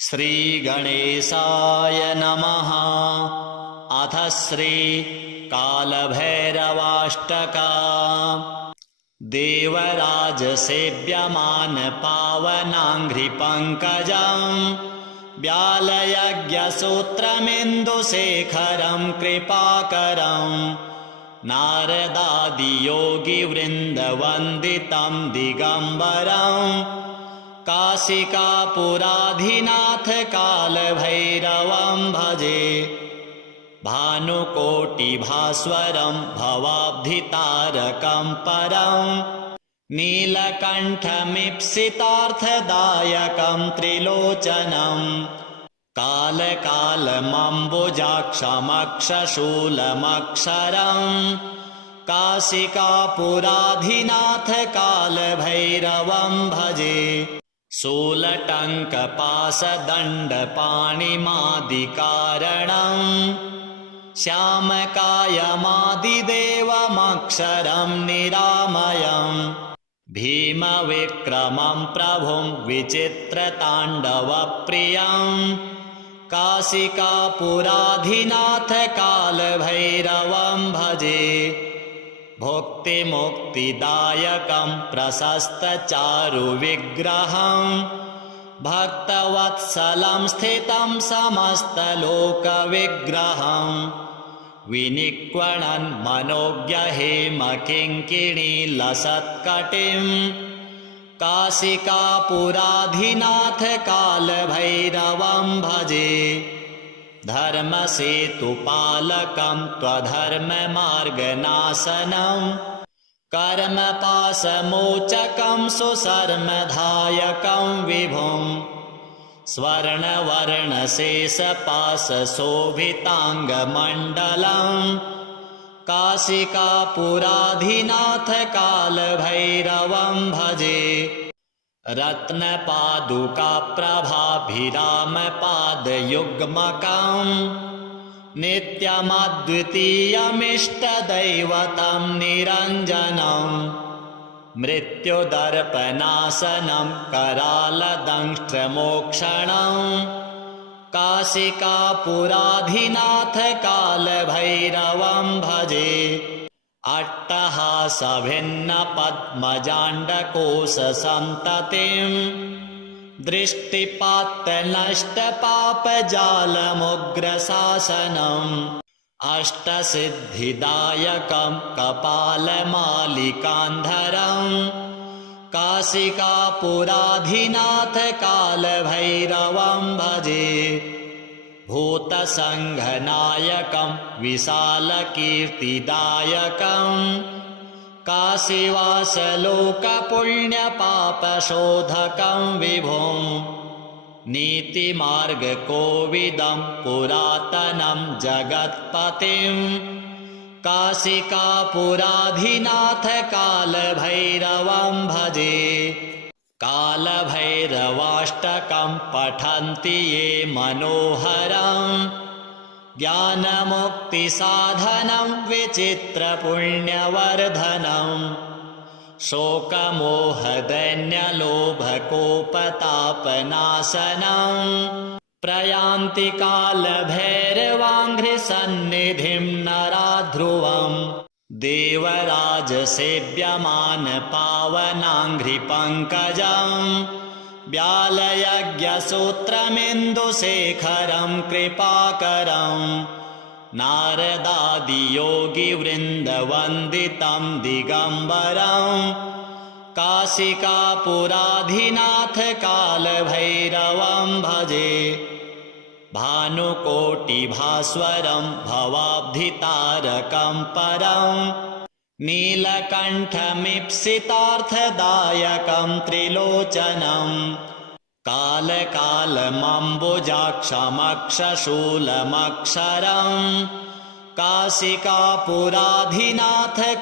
श्रीगणेशाय नमः। अथ श्री कालभैरवाष्टका। देवराजसेव्यमान पावनाङ्घ्रिपङ्कजं व्यालयज्ञसूत्रमिन्दुशेखरं कृपाकरं नारदादियोगिवृन्दवन्दितं दिगम्बरं काशिकापुराधिनाथ कालभैरवं भजे। भानुकोटिभास्वरं भवाब्धितारकं परं नीलकण्ठमीप्सितार्थदायकं त्रिलोचनं कालकालमम्बुजाक्षमक्षशूलमक्षरं काशिकापुराधिनाथ कालभैरवं भजे। शूलटङ्कपाशदण्डपाणिमादिकारणं श्यामकायमादिदेवमक्षरं निरामयं भीमविक्रमं प्रभुं विचित्रताण्डवप्रियं काशिकापुराधिनाथ कालभैरवं भजे। भुक्तिमुक्तिदायकं प्रशस्तचारुविग्रहं भक्तवत्सलं स्थितं समस्तलोकविग्रहं विनिक्वणन् मनोज्ञहेमकिङ्किणीलसत्कटिं काशिकापुराधिनाथ कालभैरवं भजे। धर्मसेतुपालकं त्वधर्ममार्गनाशनं कर्मपाशमोचकं सुशर्मधायकं विभुं स्वर्णवर्णशेषपाशशोभिताङ्गमण्डलं काशिकापुराधिनाथ कालभैरवं भजे। रत्नपादुकाप्रभाभिरामपादयुग्मकं नित्यमद्वितीयमिष्टदैवतं निरञ्जनं मृत्युदर्पनाशनं करालदंष्ट्रमोक्षणं काशिकापुराधिनाथ कालभैरवं भजे। अट्टहासभिन्नपद्मजाण्डकोशसन्ततिं दृष्टिपात्तनष्टपापजालमुग्रशासनम् अष्टसिद्धिदायकं कपालमालिकान्धरं काशिकापुराधिनाथ कालभैरवं भजे। भूतसङ्घनायकं विशालकीर्तिदायकं काशीवासलोकपुण्यपापशोधकं विभुं नीतिमार्गकोविदं पुरातनं जगत्पतिं काशिकापुराधिनाथ कालभैरवं भजे। कालभैरवाष्टकं पठन्ति ये मनोहरं ज्ञानमुक्तिसाधनं विचित्रपुण्यवर्धनं शोकमोहदैन्यलोभकोपतापनाशनं प्रयान्ति कालभैरवाङ्घ्रिसन्निधिं नराध्रुवम् देवराजसेव्यमान पावनाङ्घ्रिपङ्कजं व्यालयज्ञसूत्रमिन्दुशेखरं कृपाकरं नारदादियोगिवृन्दवन्दितं दिगम्बरं काशिकापुराधिनाथ कालभैरवं भजे। भानुकोटिभास्वरं भवाब्धितारकं परं नीलकण्ठमीप्सितार्थदायकं त्रिलोचनं कालकालमम्बुजाक्षमक्षशूलमक्षरं काशिकापुराधिनाथ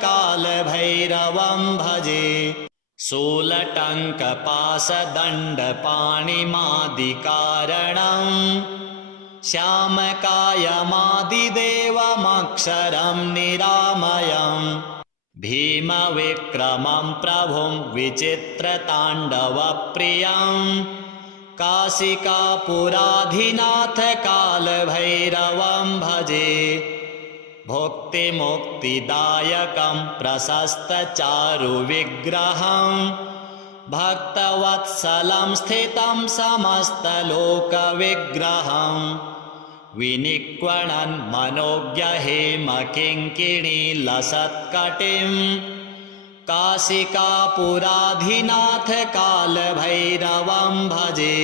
कालभैरवं भजे। शूलटङ्कपाशदण्डपाणिमादिकारणं श्यामकायमादिदेवमक्षरं निरामयं भीमविक्रमं प्रभुं विचित्रताण्डवप्रियं काशिकापुराधिनाथ कालभैरवं भजे भुक्तिमुक्तिदायकं प्रशस्तचारुविग्रहं भक्तवत्सलं स्थितं समस्तलोकविग्रहं विनिक्वणन् मनोज्ञहेमकिङ्किणीलसत्कटिं काशिकापुराधिनाथ कालभैरवं भजे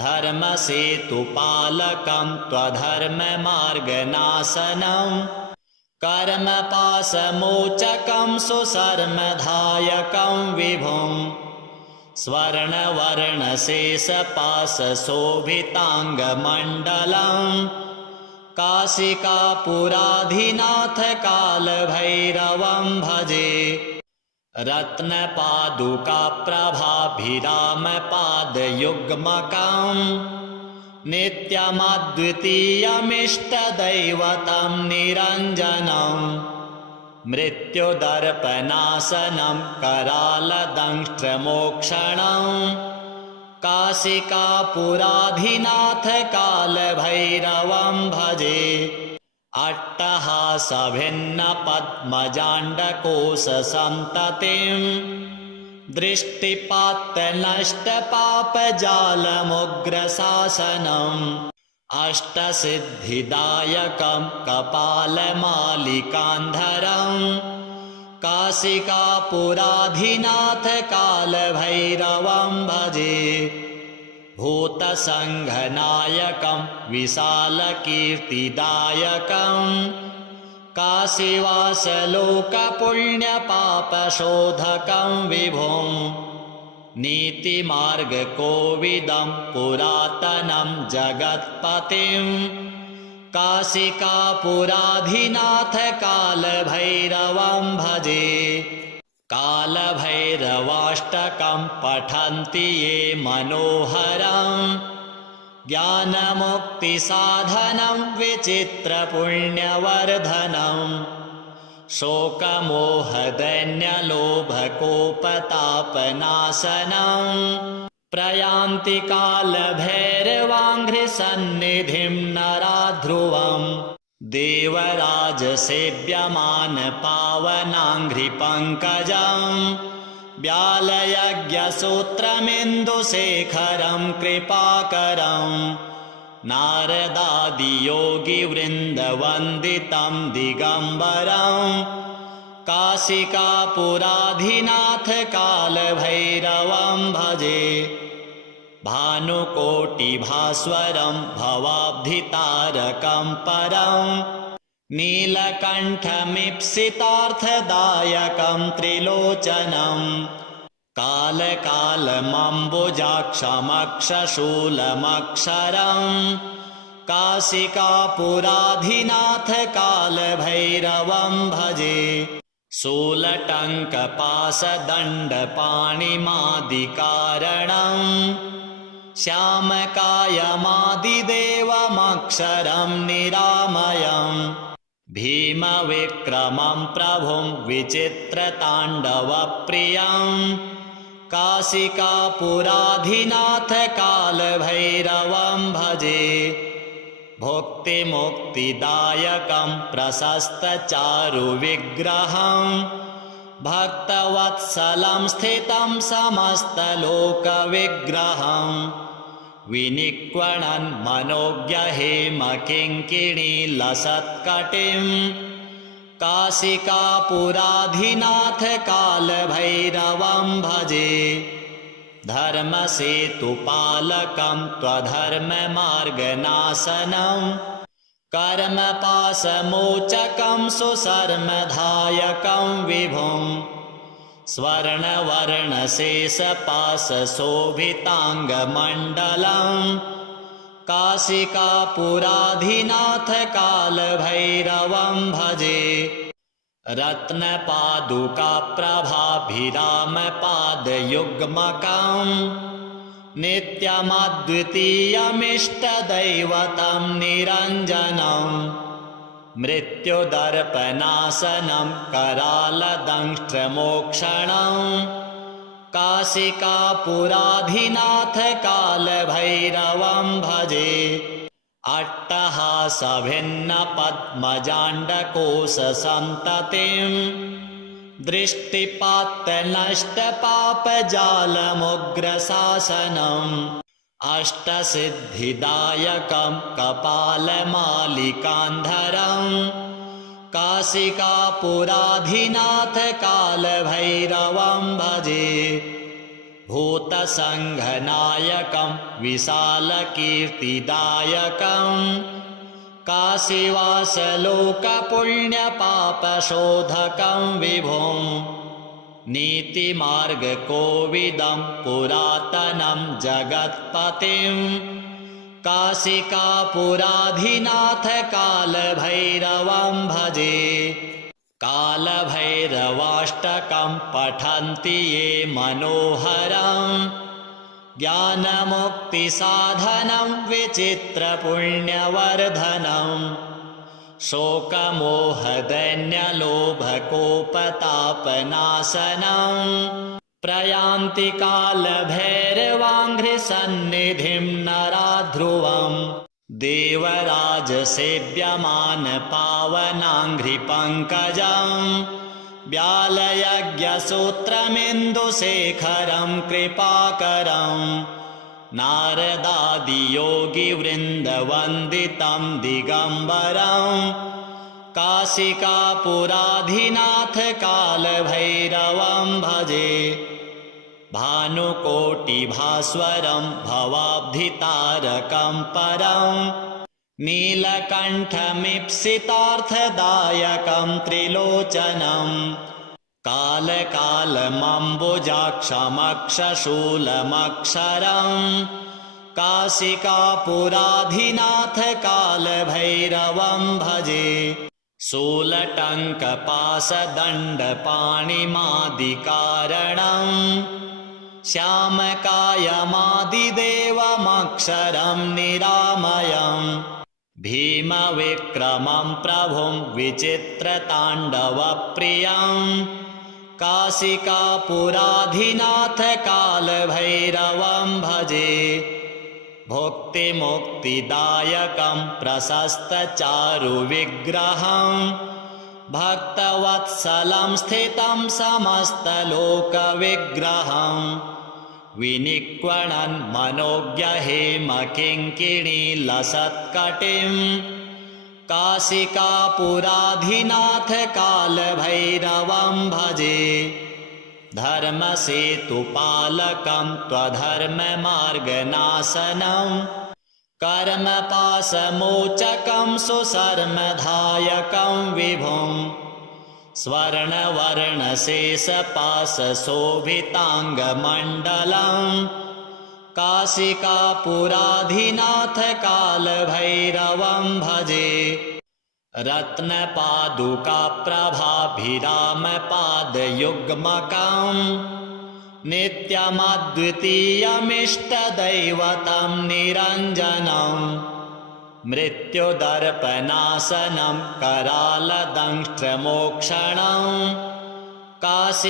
धर्मसेतुपालकं त्वधर्ममार्गनाशनं कर्मपाशमोचकं सुशर्मधायकं विभुं स्वर्णवर्णशेषपाशशोभिताङ्गमण्डलं काशिकापुराधिनाथ कालभैरवं भजे रत्नपादुकाप्रभाभिरामपादयुग्मकं नित्यमद्वितीयमिष्टदैवतं निरञ्जनं मृत्युदर्पनाशनं करालदंष्ट्रमोक्षणं काशिकापुराधिनाथ कालभैरवं भजे अट्टहासभिन्नपद्मजाण्डकोशसन्ततिं दृष्टिपात्तनष्टपापजालमुग्रशासनम् अष्टसिद्धिदायकं कपालमालिकान्धरं काशिकापुराधिनाथ कालभैरवं भजे भूतसङ्घनायकं विशालकीर्तिदायकं काशीवासलोकपुण्यपापशोधकं विभुं नीतिमार्गकोविदं पुरातनं जगत्पतिं काशिकापुराधिनाथ कालभैरवं भजे कालभैरवाष्टकं पठन्ति ये मनोहरं ज्ञानमुक्तिसाधनं विचित्रपुण्यवर्धनं शोकमोहदैन्यलोभकोपतापनाशनं प्रयान्ति कालभैरवाङ्घ्रिसन्निधिं नराध्रुवं देवराजसेव्यमानपावनाङ्घ्रिपङ्कजं व्यालयज्ञसूत्रमिन्दुशेखरं कृपाकरं नारदादियोगिवृन्दवन्दितं दिगम्बरं काशिकापुराधिनाथ कालभैरवं भजे भानुकोटिभास्वरं भवाब्धितारकं परं नीलकण्ठमीप्सितार्थदायकं त्रिलोचनं कालकालमम्बुजाक्षमक्षशूलमक्षरं काशिकापुराधिनाथ कालभैरवं भजे शूलटङ्कपाशदण्डपाणिमादिकारणं श्यामकायमादिदेवमक्षरं निरामयं भीमविक्रमं प्रभुं विचित्रताण्डवप्रियं काशिकापुराधिनाथ कालभैरवं भजे भुक्तिमुक्तिदायकं प्रशस्तचारुविग्रहं भक्तवत्सलं स्थितं समस्तलोकविग्रहं विनिक्वणन् मनोज्ञहेमकिङ्किणीलसत्कटिं काशिकापुराधिनाथ कालभैरवं भजे धर्मसेतुपालकं त्वधर्ममार्गनाशनं कर्मपाशमोचकं सुशर्मधायकं विभुं स्वर्णवर्णशेषपाशशोभिताङ्गमण्डलं काशिकापुराधिनाथ कालभैरवं भजे रत्नपादुकाप्रभाभिरामपादयुग्मकं नित्यमद्वितीयमिष्टदैवतं निरञ्जनं मृत्युदर्पनाशनं करालदंष्ट्रमोक्षणं काशिकापुराधिनाथ कालभैरवं भजे अट्टहासभिन्नपद्मजाण्डकोशसन्ततिं दृष्टिपात्तनष्टपापजालमुग्रशासनम् अष्टसिद्धिदायकं कपालमालिकान्धरम् काशिकापुराधिनाथ कालभैरवं भजे भूतसङ्घनायकं विशालकीर्तिदायकं काशीवासलोकपुण्यपापशोधकं विभुं नीतिमार्गकोविदं पुरातनं जगत्पतिं काशिकापुराधिनाथ कालभैरवं भजे कालभैरवाष्टकं पठन्ति ये मनोहरं ज्ञानमुक्तिसाधनं विचित्रपुण्यवर्धनं शोकमोहदैन्यलोभकोपतापनाशनं प्रयान्ति कालभैरवाङ्घ्रिसन्निधिं नरा ध्रुवं देवराजसेव्यमानपावनाङ्घ्रिपङ्कजं व्यालयज्ञसूत्रमिन्दुशेखरं कृपाकरं नारदादियोगिवृन्दवन्दितं दिगम्बरं काशिकापुराधिनाथ कालभैरवं भजे भानुकोटिभास्वरं भवाब्धितारकं परं नीलकण्ठमीप्सितार्थदायकं त्रिलोचनं कालकालमम्बुजाक्षमक्षशूलमक्षरं काशिकापुराधिनाथ कालभैरवं भजे शूलटङ्कपाशदण्डपाणिमादिकारणं श्यामकायमादिदेवमक्षरं निरामयं भीमविक्रमं प्रभुं विचित्रताण्डवप्रियं काशिकापुराधिनाथ कालभैरवं भजे भुक्तिमुक्तिदायकं प्रशस्तचारुविग्रहं भक्तवत्सलं स्थितं समस्तलोकविग्रहं विनिक्वणन् मनोज्ञहेमकिङ्किणीलसत्कटिं काशिकापुराधिनाथ कालभैरवं भजे धर्मसेतुपालकं त्वधर्ममार्गनाशनं कर्मपाशमोचकं सुशर्मधायकं विभुं स्वर्णवर्णशेषपाशशोभिताङ्गमण्डलं काशिकापुराधिनाथ कालभैरवं भजे रत्नपादुकाप्रभाभिरामपादयुग्मकं नित्यमद्वितीयमिष्टदैवतं निरञ्जनं मृत्युदर्पनाशनं करालदंष्ट्रमोक्षणं काशिकापुराधिनाथ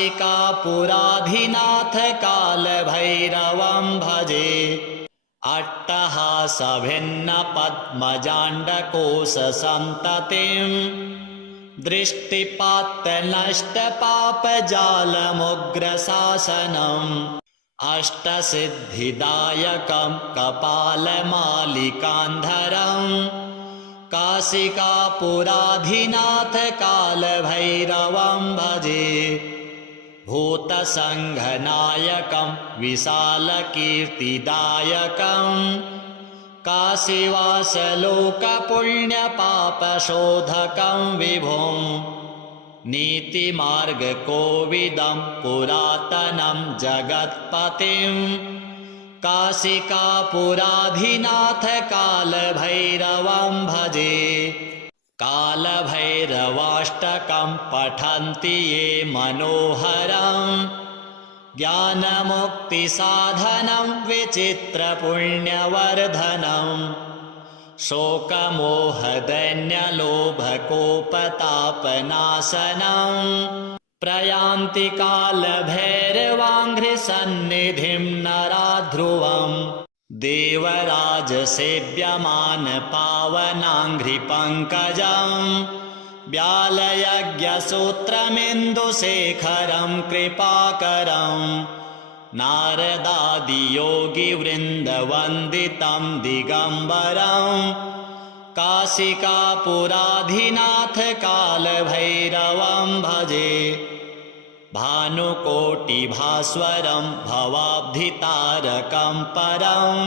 कालभैरवं भजे अट्टहासभिन्नपद्मजाण्डकोशसन्ततिं दृष्टिपात्तनष्टपापजालमुग्रशासनम् अष्टसिद्धिदायकं कपालमालिकान्धरं काशिकापुराधिनाथ कालभैरवं भजे भूतसङ्घनायकं विशालकीर्तिदायकं काशीवासलोकपुण्यपापशोधकं विभुं नीतिमार्गकोविदं पुरातनं जगत्पतिं काशिकापुराधिनाथ कालभैरवं भजे कालभैरवाष्टकं पठन्ति ये मनोहरं ज्ञानमुक्तिसाधनं विचित्रपुण्यवर्धनं शोकमोहदैन्यलोभकोपतापनाशनं प्रयान्ति कालभैरवाङ्घ्रिसन्निधिं नरा ध्रुवम् देवराजसेव्यमान पावनाङ्घ्रिपङ्कजम् व्यालयज्ञसूत्रमिन्दुशेखरं कृपाकरम् नारदादियोगिवृन्दवन्दितं दिगम्बरम् काशिकापुराधिनाथ कालभैरवं भजे भानुकोटिभास्वरं भवाब्धितारकं परम्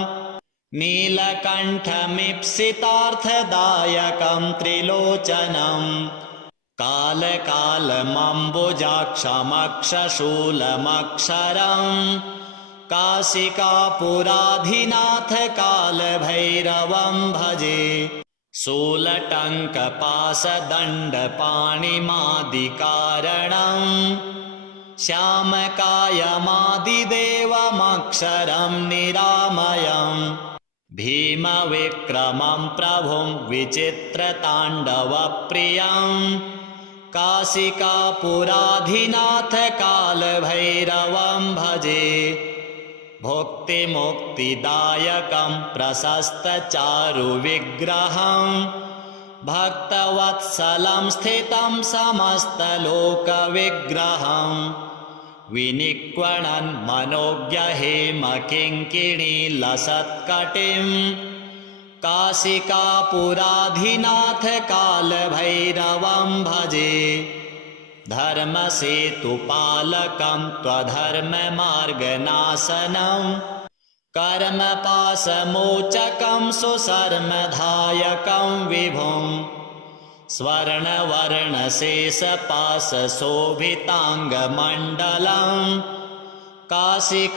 नीलकण्ठमीप्सितार्थदायकं त्रिलोचनम् कालकालमम्बुजाक्षमक्षशूलमक्षरम् काशिकापुराधिनाथ कालभैरवं भजे शूलटङ्कपाशदण्डपाणिमादिकारणम् श्यामकायमादिदेवमक्षरं निरामयम् भीमविक्रमं प्रभुं विचित्रताण्डवप्रियम् काशिकापुराधिनाथ कालभैरवं भजे भुक्तिमुक्तिदायकं प्रशस्तचारुविग्रहम् भक्तवत्सलं स्थितं समस्तलोकविग्रहम् विनिक्वणन् मनोज्ञहेमकिङ्किणीलसत्कटिम् काशिकापुराधिनाथ कालभैरवं भजे धर्मसेतुपालकं त्वधर्ममार्गनाशनं कर्मपाशमोचकं सुशर्मधायकं विभुम् स्वर्णवर्णशेषपाशशोभिताङ्गमण्डलम् काशिकापुराधिनाथ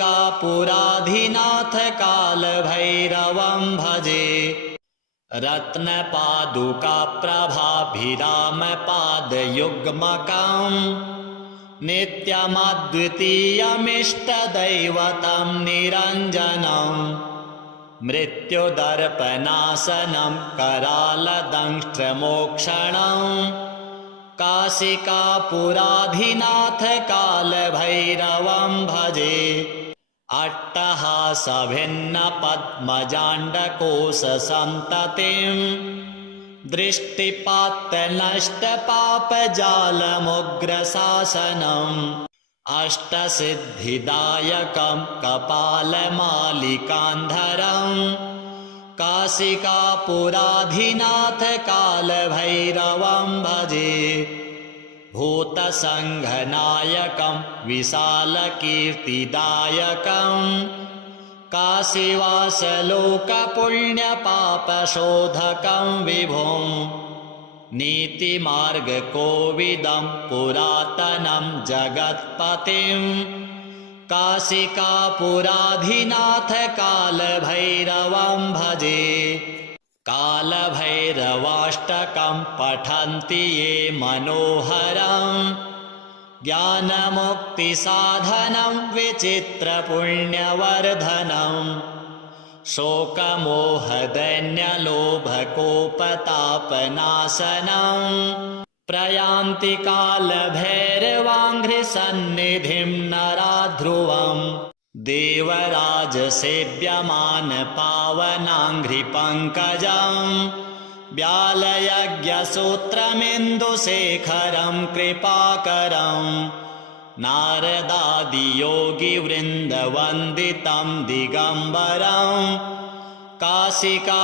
कालभैरवं भजे रत्नपादुकाप्रभाभिरामपादयुग्मकम् नित्यमद्वितीयमिष्टदैवतं निरञ्जनम् मृत्युदर्पनाशनं करालदंष्ट्रमोक्षणम् काशिकापुराधिनाथ कालभैरवं भजे अट्टहासभिन्नपद्मजाण्डकोशसन्ततिम् दृष्टिपात्तनष्टपापजालमुग्रशासनम् अष्टसिद्धिदायकं कपालमालिकान्धरम् काशिकापुराधिनाथ कालभैरवं भजे भूतसङ्घनायकं विशालकीर्तिदायकम् काशीवासलोकपुण्यपापशोधकं विभुम् नीतिमार्गकोविदं पुरातनं जगत्पतिम् काशिकापुराधिनाथ कालभैरवं भजे कालभैरवाष्टकं पठन्ति ये मनोहरम् ज्ञानमुक्तिसाधनं विचित्रपुण्यवर्धनम् शोकमोहदैन्यलोभकोपतापनाशनम् प्रयान्ति कालभैरवाङ्घ्रिसन्निधिं नरा ध्रुवम् देवराजसेव्यमान पावनाङ्घ्रिपङ्कजम् व्यालयज्ञसूत्रमिन्दुशेखरं कृपाकरम् नारदादियोगिवृन्दवन्दितं दिगम्बरम् काशिकापुराधिनाथ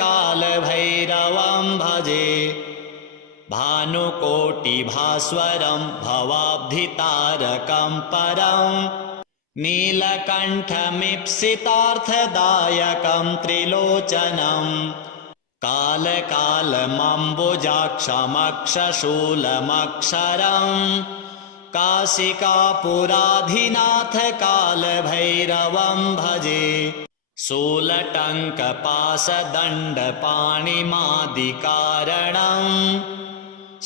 कालभैरवं भजे भानुकोटिभास्वरं भवाब्धितारकं परम् नीलकण्ठमीप्सितार्थदायकं त्रिलोचनम् कालकालमम्बुजाक्षमक्षशूलमक्षरम् काशिकापुराधिनाथ कालभैरवं भजे शूलटङ्कपाशदण्डपाणिमादिकारणम्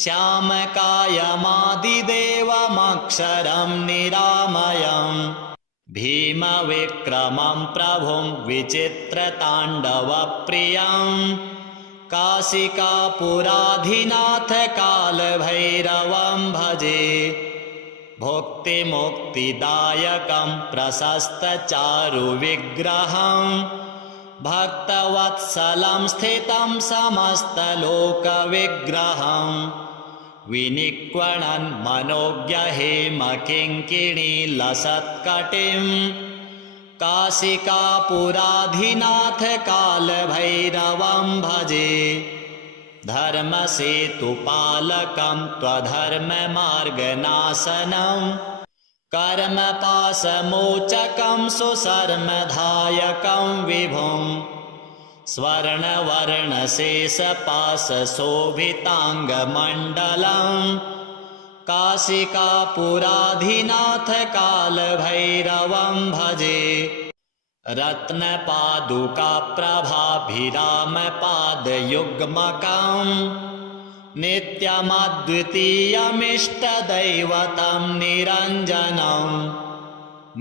श्यामकायमादिदेवमक्षरं निरामयम् भीमविक्रमं प्रभुं विचित्रताण्डवप्रियम् काशिकापुराधिनाथ कालभैरवं भजे भुक्तिमुक्तिदायकं प्रशस्तचारुविग्रहं भक्तवत्सलं स्थितं समस्तलोकविग्रहं विनिक्वणन् मनोज्ञहेमकिङ्किणीलसत्कटिं काशिकापुराधिनाथ कालभैरवं भजे धर्मसेतुपालकं त्वधर्ममार्गनाशनं कर्मपाशमोचकं सुशर्मधायकं विभुं स्वर्णवर्णशेषपाशशोभिताङ्गमण्डलं काशिकापुराधिनाथ कालभैरवं भजे रत्नपादुकाप्रभाभिरामपादयुग्मकं नित्यमद्वितीयमिष्टदैवतं निरञ्जनं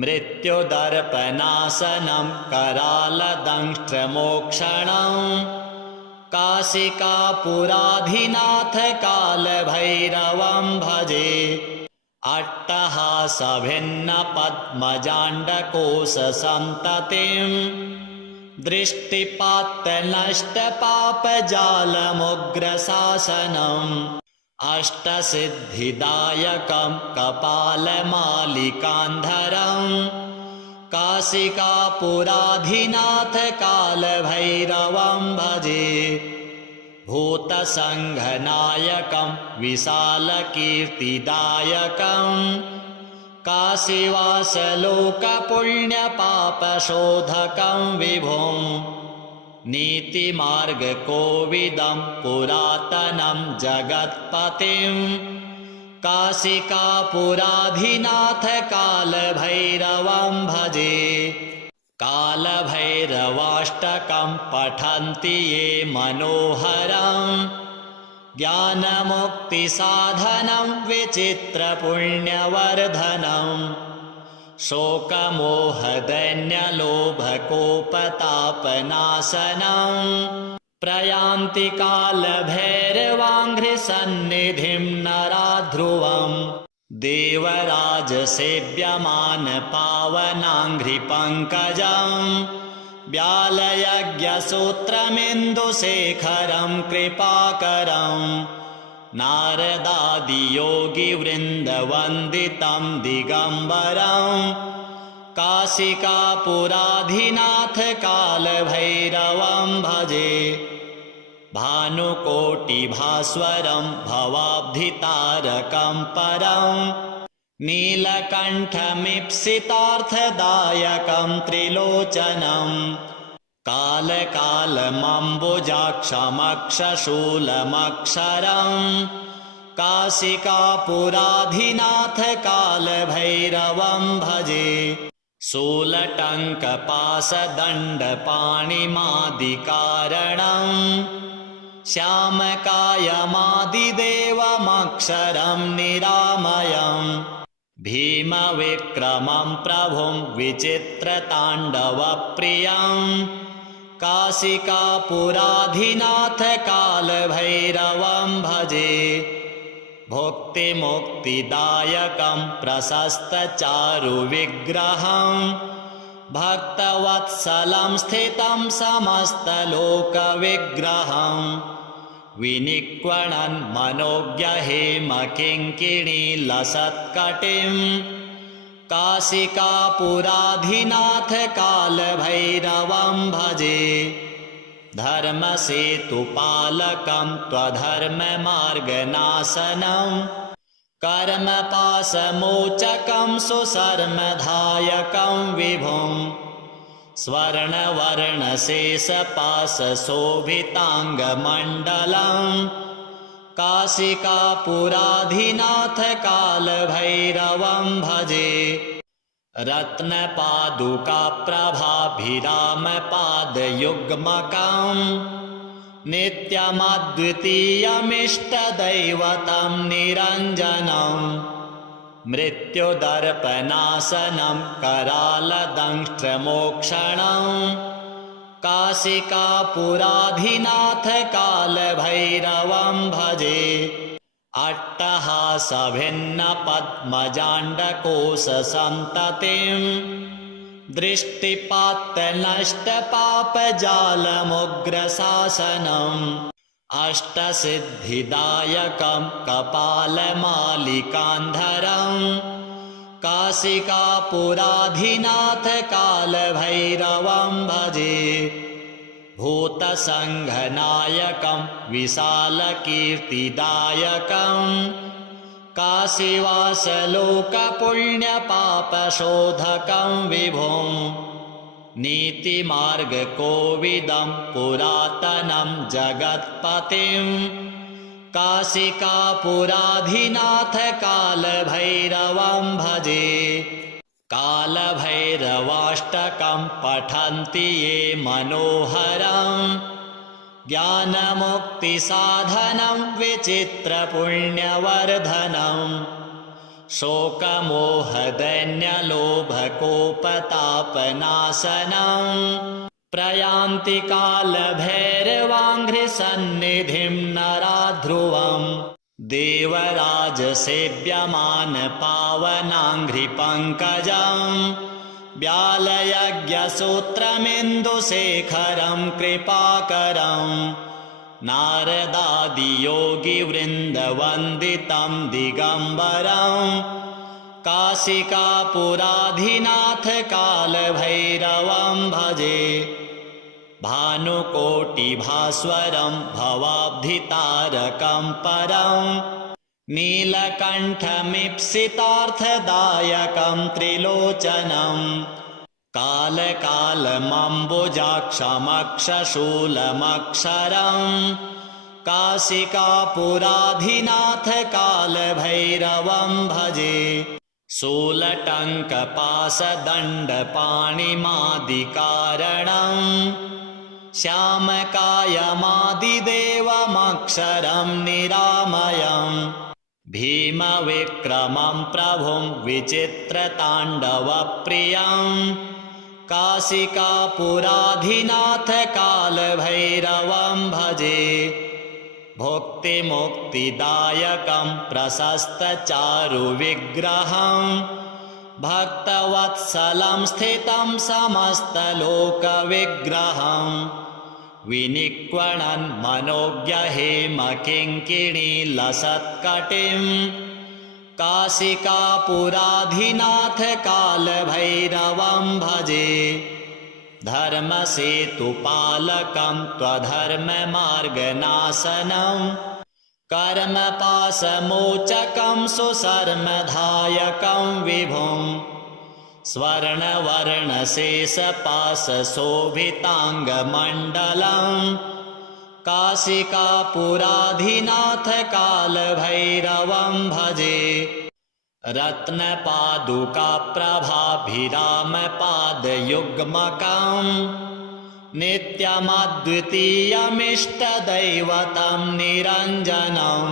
मृत्युदर्पनाशनं करालदंष्ट्रमोक्षणं काशिकापुराधिनाथ कालभैरवं भजे अट्टहासभिन्नपद्मजाण्डकोशसन्ततिं दृष्टिपात्तनष्टपापजालमुग्रशासनम् अष्टसिद्धिदायकं कपालमालिकान्धरं काशिकापुराधिनाथ कालभैरवं भजे भूतसङ्घनायकं विशालकीर्तिदायकं काशीवासलोकपुण्यपापशोधकं विभुं नीतिमार्गकोविदं पुरातनं जगत्पतिं काशिकापुराधिनाथ कालभैरवं भजे कालभैरवाष्टकं पठन्ति ये मनोहरं ज्ञानमुक्तिसाधनं विचित्रपुण्यवर्धनं शोकमोहदैन्यलोभकोपतापनाशनं प्रयान्ति कालभैरवाङ्घ्रिसन्निधिं नराध्रुवं देवराजसेव्यमानपावनाङ्घ्रिपङ्कजं व्यालयज्ञसूत्रमिन्दुशेखरं कृपाकरं नारदादियोगिवृन्दवन्दितं दिगम्बरं काशिकापुराधिनाथ कालभैरवं भजे भानुकोटिभास्वरं भवाब्धितारकं परं नीलकण्ठमीप्सितार्थदायकं त्रिलोचनं कालकालमम्बुजाक्षमक्षशूलमक्षरं काशिकापुराधिनाथ कालभैरवं भजे शूलटङ्कपाशदण्डपाणिमादिकारणं श्यामकायमादिदेवमक्षरं निरामयं भीमविक्रमं प्रभुं विचित्रताण्डवप्रियं काशिकापुराधिनाथ कालभैरवं भजे भुक्तिमुक्तिदायकं प्रशस्तचारुविग्रहं भक्तवत्सलं स्थितं समस्तलोकविग्रहं विनिक्वणन् मनोज्ञहेमकिङ्किणीलसत्कटिं काशिकापुराधिनाथ कालभैरवं भजे धर्मसेतुपालकं त्वधर्ममार्गनाशनं कर्मपाशमोचकं सुशर्मधायकं विभुं स्वर्णवर्णशेषपाशशोभिताङ्गमण्डलं काशिकापुराधिनाथ कालभैरवं भजे रत्नपादुकाप्रभाभिरामपादयुग्मकं नित्यमद्वितीयमिष्टदैवतं निरञ्जनं मृत्युदर्पनाशनं करालदंष्ट्रमोक्षणं काशिकापुराधिनाथ काशिकापुराधिनाथ कालभैरवं भजे अट्टहासभिन्नपद्मजाण्डकोशसन्ततिं दृष्टिपात्तनष्टपापजालमुग्रशासनम् अष्टसिद्धिदायकं कपालमालिकान्धरम् काशिकापुराधिनाथ कालभैरवं भजे भूतसङ्घनायकं विशालकीर्तिदायकं काशीवासलोकपुण्यपापशोधकं विभुं नीतिमार्गकोविदं पुरातनं जगत्पतिं काशिकापुराधिनाथ कालभैरवं भजे कालभैरवाष्टकं पठन्ति ये मनोहरं ज्ञानमुक्तिसाधनं विचित्रपुण्यवर्धनं शोकमोहदैन्यलोभकोपतापनाशनं प्रयान्ति कालभैरवाङ्घ्रिसन्निधिं नरा ध्रुवं देवराजसेव्यमानपावनाङ्घ्रिपङ्कजं व्यालयज्ञसूत्रमिन्दुशेखरं कृपाकरं नारदादियोगिवृन्दवन्दितं दिगम्बरं काशिकापुराधिनाथ कालभैरवं भजे भानुकोटिभास्वरं भवाब्धितारकं परं नीलकण्ठमीप्सितार्थदायकं त्रिलोचनं कालकालमम्बुजाक्षमक्षशूलमक्षरं काशिकापुराधिनाथ कालभैरवं भजे शूलटङ्कपाशदण्डपाणिमादिकारणं श्यामकायमादिदेवमक्षरं निरामयं भीमविक्रमं प्रभुं विचित्रताण्डवप्रियं काशिकापुराधिनाथ कालभैरवं भजे भुक्तिमुक्तिदायकं प्रशस्तचारुविग्रहं भक्तवत्सलं स्थितं समस्तलोकविग्रहं विनिक्वणन् मनोज्ञहेमकिङ्किणीलसत्कटिं काशिकापुराधिनाथ कालभैरवं भजे धर्मसेतुपालकं त्वधर्ममार्गनाशनं कर्मपाशमोचकं सुशर्मधायकं विभुं स्वर्णवर्णशेषपाशशोभिताङ्गमण्डलं काशिकापुराधिनाथ कालभैरवं भजे रत्नपादुकाप्रभाभिरामपादयुग्मकं नित्यमद्वितीयमिष्टदैवतं निरञ्जनं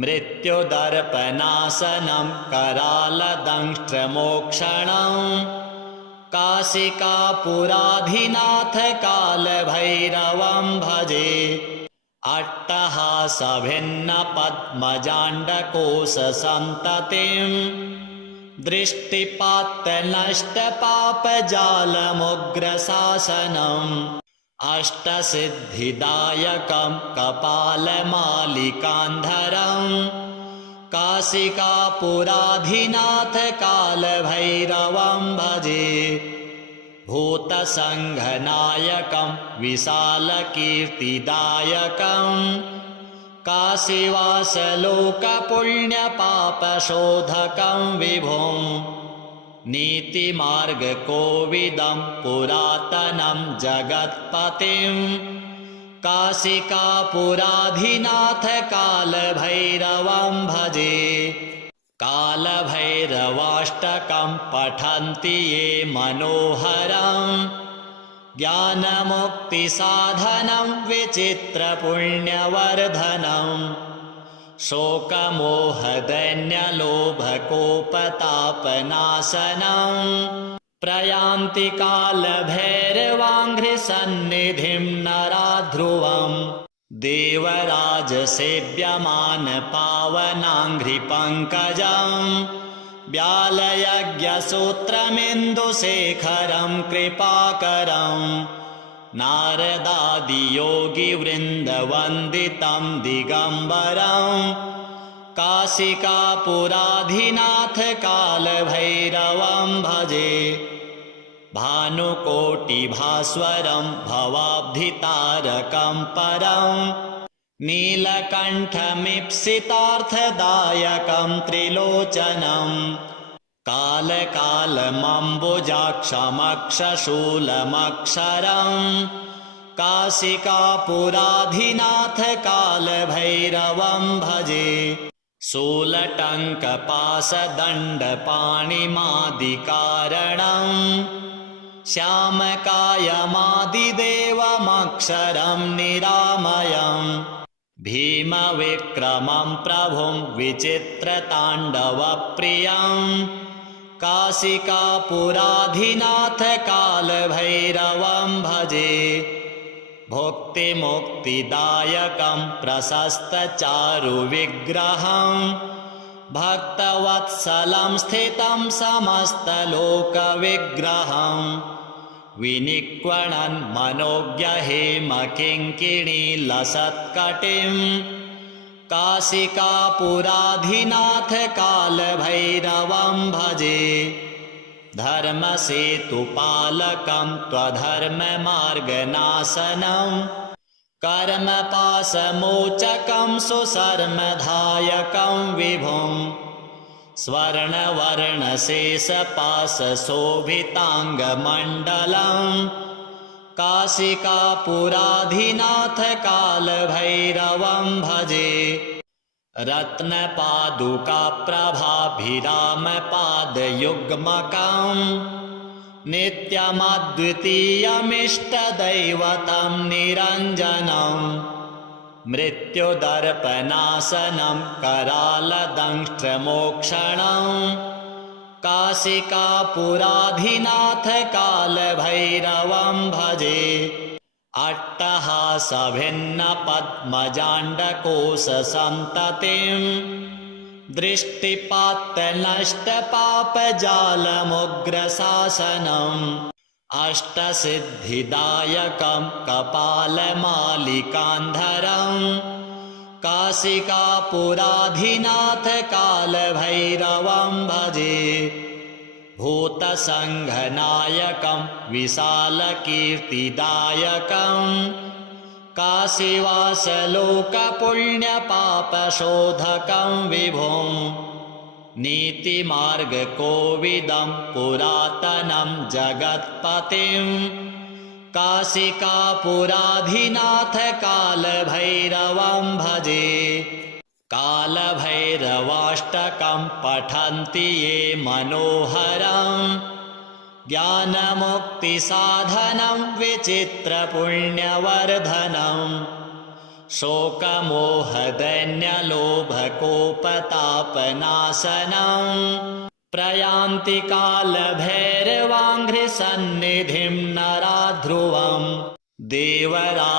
मृत्युदर्पनाशनं करालदंष्ट्रमोक्षणं काशिकापुराधिनाथ कालभैरवं भजे अट्टहासभिन्नपद्मजाण्डकोशसन्ततिं दृष्टिपात्तनष्टपापजालमुग्रशासनम् अष्टसिद्धिदायकं कपालमालिकान्धरं काशिकापुराधिनाथ कालभैरवं भजे भूतसङ्घनायकं विशालकीर्तिदायकं काशीवासलोकपुण्यपापशोधकं विभुं नीतिमार्गकोविदं पुरातनं जगत्पतिं काशिकापुराधिनाथ कालभैरवं भजे कालभैरवाष्टकं पठन्ति ये मनोहरं ज्ञानमुक्तिसाधनं विचित्रपुण्यवर्धनं शोकमोहदैन्यलोभकोपतापनाशनं प्रयान्ति कालभैरवाङ्घ्रिसन्निधिं वाङ्घ्रिसन्निधिं नराध्रुवम् देवराजसेव्यमान पावनाङ्घ्रिपङ्कजम् व्यालयज्ञसूत्रमिन्दुशेखरं कृपाकरम् नारदादियोगिवृन्दवन्दितं दिगम्बरम् काशिकापुराधिनाथ कालभैरवं भजे भानुकोटिभास्वरं भवाब्धितारकं परम् नीलकण्ठमीप्सितार्थदायकं त्रिलोचनम् कालकालमम्बुजाक्षमक्षशूलमक्षरम् काशिकापुराधिनाथ कालभैरवं भजे शूलटङ्कपाशदण्डपाणिमादिकारणम् श्यामकायमादिदेवमक्षरं निरामयम् भीमविक्रमं प्रभुं विचित्रताण्डवप्रियम् काशिकापुराधिनाथ कालभैरवं भजे भुक्तिमुक्तिदायकं प्रशस्तचारुविग्रहम् भक्तवत्सलं स्थितं समस्तलोकविग्रहम् विनिक्वणन् मनोज्ञहेमकिङ्किणीलसत्कटिम् काशिकापुराधिनाथ कालभैरवं भजे धर्मसेतुपालकं त्वधर्ममार्गनाशनं कर्मपाशमोचकं सुशर्मधायकं विभुं स्वर्णवर्णशेषपाशशोभिताङ्गमण्डलम् काशिकापुराधिनाथ कालभैरवं भजे रत्नपादुकाप्रभाभिरामपादयुग्मकम् नित्यमद्वितीयमिष्टदैवतं निरञ्जनम् मृत्युदर्पनाशनं करालदंष्ट्रमोक्षणम् काशिकापुराधिनाथ कालभैरवं भजे अट्टहासभिन्नपद्मजाण्डकोशसन्ततिं दृष्टिपात्तनष्टपापजालमुग्रशासनम् अष्टसिद्धिदायकं कपालमालिकान्धरम् काशिकापुराधिनाथ कालभैरवं भजे भूतसङ्घनायकं विशालकीर्तिदायकम् काशीवासलोकपुण्यपापशोधकं विभुं नीतिमार्गकोविदं पुरातनं जगत्पतिं काशिकापुराधिनाथ कालभैरवं भजे कालभैरवाष्टकं पठन्ति ये मनोहरम् ज्ञानमुक्तिसाधनं विचित्रपुण्यवर्धनम् शोकमोहदैन्यलोभकोपतापनाशनम् प्रयान्ति कालभैरवाङ्घ्रिसन्निधिं नराध्रुवम् देवराजसेव्यमान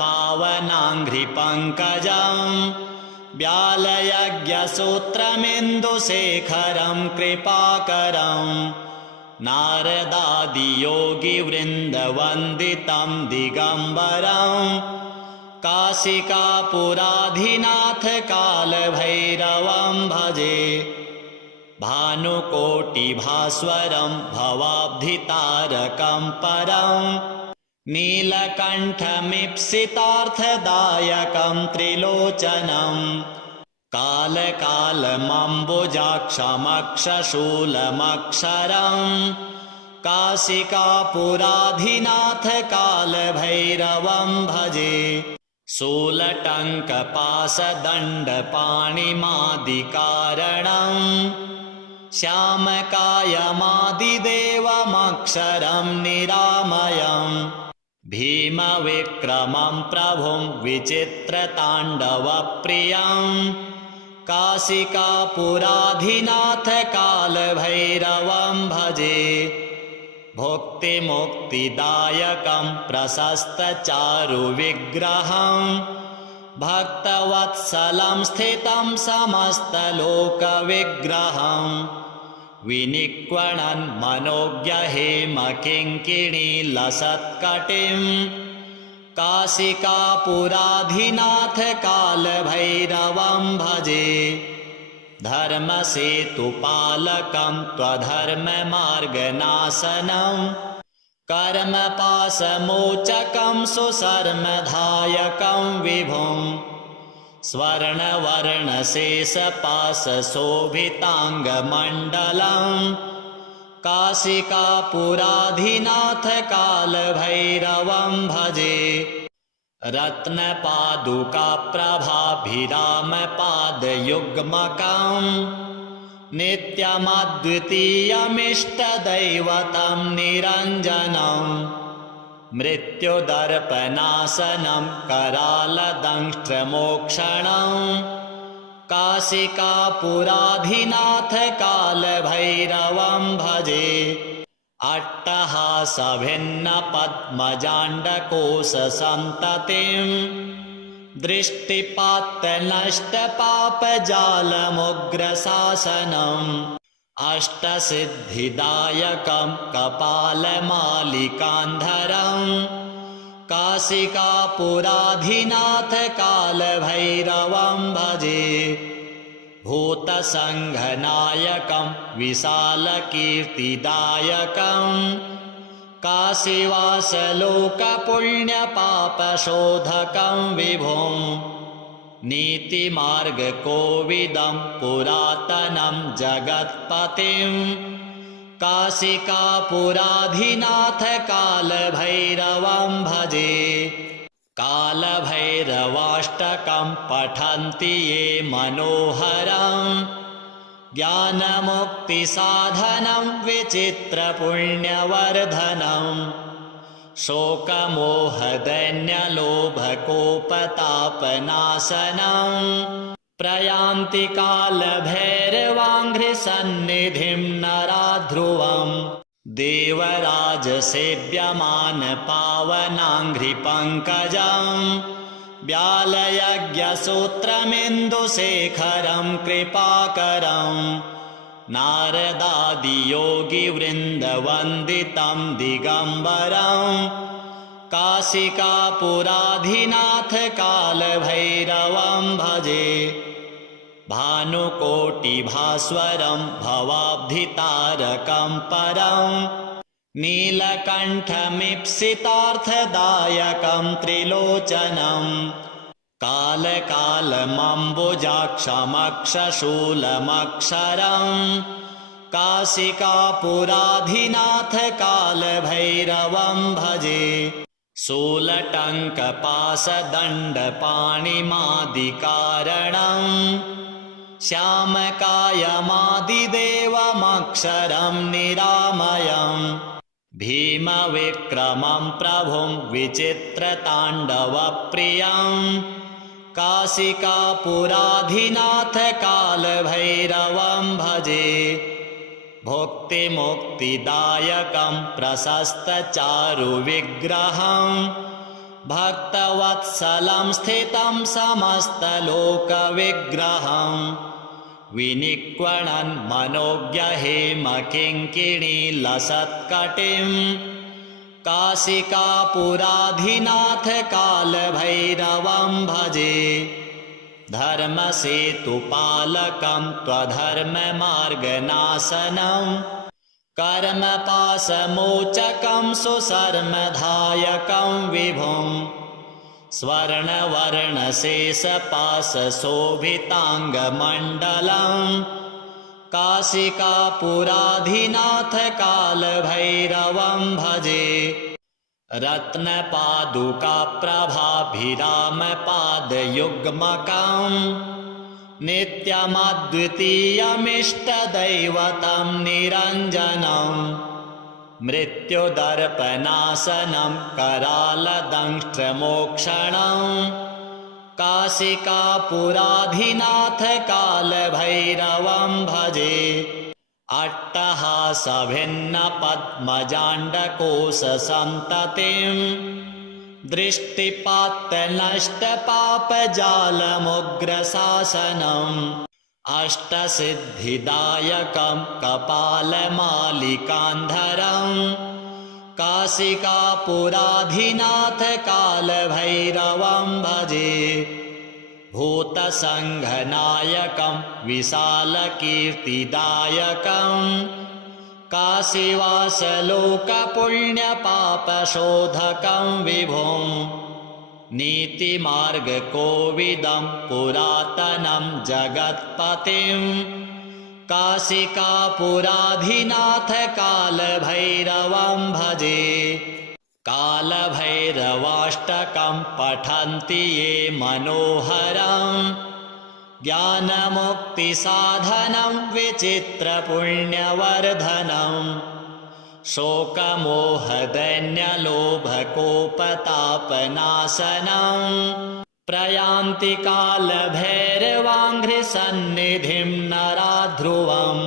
पावनाङ्घ्रिपङ्कजम् व्यालयज्ञसूत्रमिन्दुशेखरं कृपाकरम् नारदादियोगिवृन्दवन्दितं दिगम्बरम् काशिकापुराधिनाथ कालभैरवं भजे भानुकोटिभास्वरं भवाब्धितारकं परम् नीलकण्ठमीप्सितार्थदायकं त्रिलोचनम् कालकालमम्बुजाक्षमक्षशूलमक्षरम् काशिकापुराधिनाथ कालभैरवं भजे शूलटङ्कपाशदण्डपाणिमादिकारणम् श्यामकायमादिदेवमक्षरं निरामयम् भीमविक्रमं प्रभुं विचित्रताण्डवप्रियम् काशिकापुराधिनाथ कालभैरवं भजे भुक्तिमुक्तिदायकं प्रशस्तचारुविग्रहं भक्तवत्सलं स्थितं समस्तलोकविग्रहं विनिक्वणन् मनोज्ञहेमकिङ्किणीलसत्कटिं काशिकापुराधिनाथ कालभैरवं भजे। धर्मसेतुपालकं त्वधर्ममार्गनाशनं कर्मपाशमोचकं सुशर्मधायकं विभुं स्वर्णवर्णशेषपाशशोभिताङ्गमण्डलं काशिकापुराधिनाथ कालभैरवं भजे। रत्नपादुकाप्रभाभिरामपादयुग्मकं नित्यमद्वितीयमिष्टदैवतं निरञ्जनं मृत्युदर्पनाशनं करालदंष्ट्रमोक्षणं काशिकापुराधिनाथ कालभैरवं भजे। अट्टहासभिन्नपद्मजाण्डकोशसन्ततिं दृष्टिपात्तनष्टपापजालमुग्रशासनम् अष्टसिद्धिदायकं कपालमालिकान्धरं काशिकापुराधिनाथ कालभैरवं भजे। भूतसङ्घनायकं विशालकीर्तिदायकं काशीवासलोकपुण्यपापशोधकं विभुं नीतिमार्गकोविदं पुरातनं जगत्पतिं काशिकापुराधिनाथ कालभैरवं भजे। कालभैरवाष्टकं पठन्ति ये मनोहरं ज्ञानमुक्तिसाधनं विचित्रपुण्यवर्धनं शोकमोहदैन्यलोभकोपतापनाशनं प्रयान्ति कालभैरवाङ्घ्रिसन्निधिं नराध्रुवम् देवराजसेव्यमानपावनाङ्घ्रिपङ्कजं व्यालयज्ञसूत्रमिन्दुशेखरं कृपाकरं नारदादियोगिवृन्दवन्दितं दिगम्बरं काशिकापुराधिनाथ कालभैरवं भजे। भानुकोटिभास्वरं भवाब्धितारकं परं नीलकण्ठमीप्सितार्थदायकं त्रिलोचनं कालकालमम्बुजाक्षमक्षशूलमक्षरं काशिकापुराधिनाथ कालभैरवं भजे। शूलटङ्कपाशदण्डपाणिमादिकारणं श्यामकायमादिदेवमक्षरं निरामयं भीमविक्रमं प्रभुं विचित्रताण्डवप्रियं काशिकापुराधिनाथ कालभैरवं भजे। भुक्तिमुक्तिदायकं प्रशस्तचारुविग्रहं भक्तवत्सलं स्थितं समस्तलोकविग्रहं विनिक्वणन् मनोज्ञहेमकिङ्किणीलसत्कटिं काशिकापुराधिनाथ कालभैरवं भजे। धर्मसेतुपालकं त्वधर्ममार्गनाशनं कर्मपाशमोचकं सुशर्मधायकं विभुं स्वर्णवर्णशेषपाशशोभिताङ्गमण्डलं काशिकापुराधिनाथ कालभैरवं भजे। रत्नपादुकाप्रभाभिरामपादयुग्मकं नित्यमद्वितीयमिष्टदैवतं निरञ्जनं मृत्युदर्पनाशनं करालदंष्ट्रमोक्षणं काशिकापुराधिनाथ कालभैरवं भजे। अट्टहासभिन्नपद्मजाण्डकोशसन्ततिं दृष्टिपात्तनष्टपापजालमुग्रशासनम् अष्टसिद्धिदायकं कपालमालिकान्धरम् काशिकापुराधिनाथ कालभैरवं भजे भूतसङ्घनायकं विशालकीर्तिदायकं काशीवासलोकपुण्यपापशोधकं विभुं नीतिमार्गकोविदं पुरातनं जगत्पतिं काशिकापुराधिनाथ कालभैरवं भजे कालभैरवाष्टकं पठन्ति ये मनोहरं ज्ञानमुक्तिसाधनं विचित्रपुण्यवर्धनं शोकमोहदैन्यलोभकोपतापनाशनं प्रयान्ति कालभैरवाङ्घ्रिसन्निधिं नरा ध्रुवम्